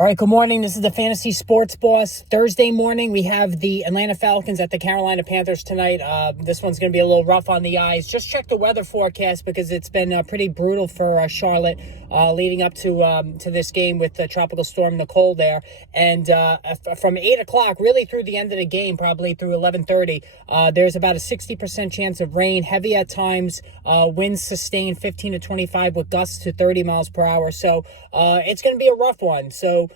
All right, good morning. This is the Fantasy Sports Boss. Thursday morning, we have the Atlanta Falcons at the Carolina Panthers tonight. This one's going to be a little rough on the eyes. Just check the weather forecast because it's been pretty brutal for Charlotte leading up to this game with the tropical storm Nicole there. And from 8 o'clock, really through the end of the game, probably through 11:30, there's about a 60% chance of rain, heavy at times, winds sustained 15 to 25 with gusts to 30 miles per hour. So it's going to be a rough one. So,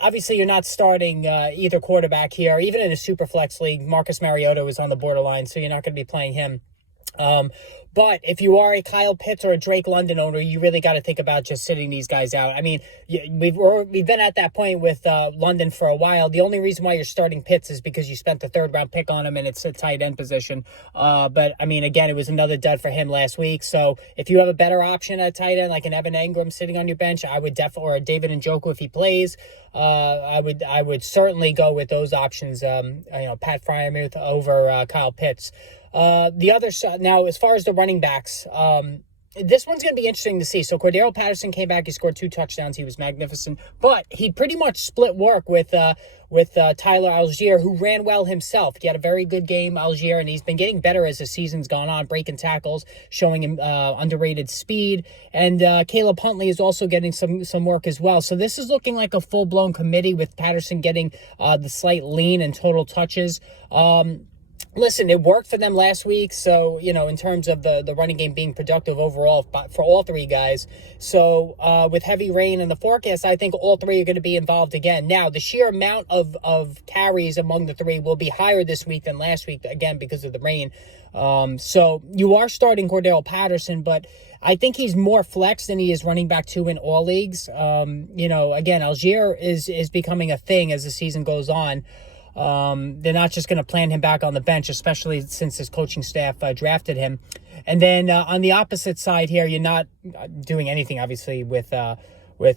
obviously you're not starting either quarterback here. Even in a super flex league, Marcus Mariota is on the borderline, so you're not going to be playing him. But if you are a Kyle Pitts or a Drake London owner, you really got to think about just sitting these guys out. I mean, we've been at that point with London for a while. The only reason why you're starting Pitts is because you spent the third-round pick on him, and it's a tight end position. But, I mean, again, it was another dud for him last week. So if you have a better option at tight end, like an Evan Engram sitting on your bench, I would definitely, or a David Njoku if he plays, I would certainly go with those options. Pat Freiermuth over Kyle Pitts. The other side, now, as far as the running backs, this one's going to be interesting to see. So Cordero Patterson came back. He scored 2 touchdowns. He was magnificent. But he pretty much split work with Tyler Algier, who ran well himself. He had a very good game, Algier, and he's been getting better as the season's gone on, breaking tackles, showing him underrated speed. And Caleb Huntley is also getting some work as well. So this is looking like a full-blown committee with Patterson getting the slight lean and total touches. Listen, it worked for them last week, so, in terms of the running game being productive overall for all three guys. So, with heavy rain in the forecast, I think all three are going to be involved again. Now, the sheer amount of carries among the three will be higher this week than last week, again, because of the rain. So, you are starting Cordero Patterson, but I think he's more flex than he is running back 2 in all leagues. Again, Algier is becoming a thing as the season goes on. They're not just going to plan him back on the bench, especially since his coaching staff drafted him. And then on the opposite side here, you're not doing anything, obviously, with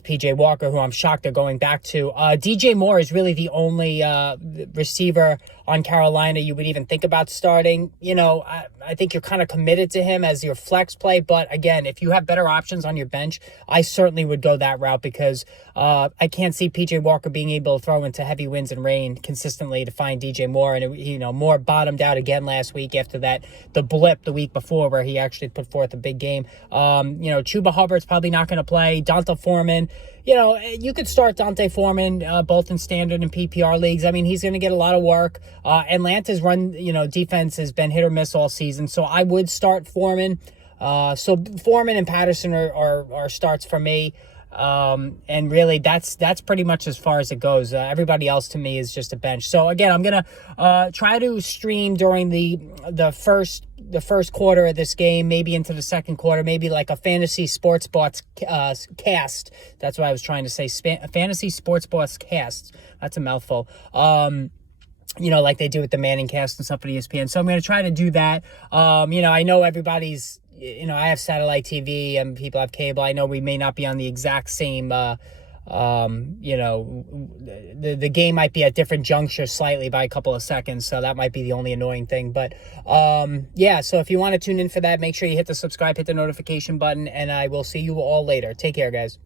P.J. Walker, who I'm shocked they're going back to. DJ Moore is really the only receiver on Carolina you would even think about starting. I think you're kind of committed to him as your flex play. But again, if you have better options on your bench, I certainly would go that route because I can't see P.J. Walker being able to throw into heavy winds and rain consistently to find DJ Moore. And, Moore bottomed out again last week after the blip the week before where he actually put forth a big game. Chuba Hubbard's probably not going to play. Donta Foreman, you could start Dante Foreman both in standard and PPR leagues. I mean, he's going to get a lot of work. Atlanta's run, defense has been hit or miss all season, so I would start Foreman. So Foreman and Patterson are starts for me. And really that's pretty much as far as it goes. Everybody else to me is just a bench. So again, I'm going to try to stream during the first quarter of this game, maybe into the second quarter, maybe like a fantasy sports bots cast. That's what I was trying to say. Fantasy sports bots cast. That's a mouthful. Like they do with the Manning cast and stuff at ESPN. So I'm going to try to do that. I know everybody's, I have satellite TV and people have cable. I know we may not be on the exact same, the game might be at different junctures slightly by a couple of seconds. So that might be the only annoying thing. But, so if you want to tune in for that, make sure you hit the subscribe, hit the notification button, and I will see you all later. Take care, guys.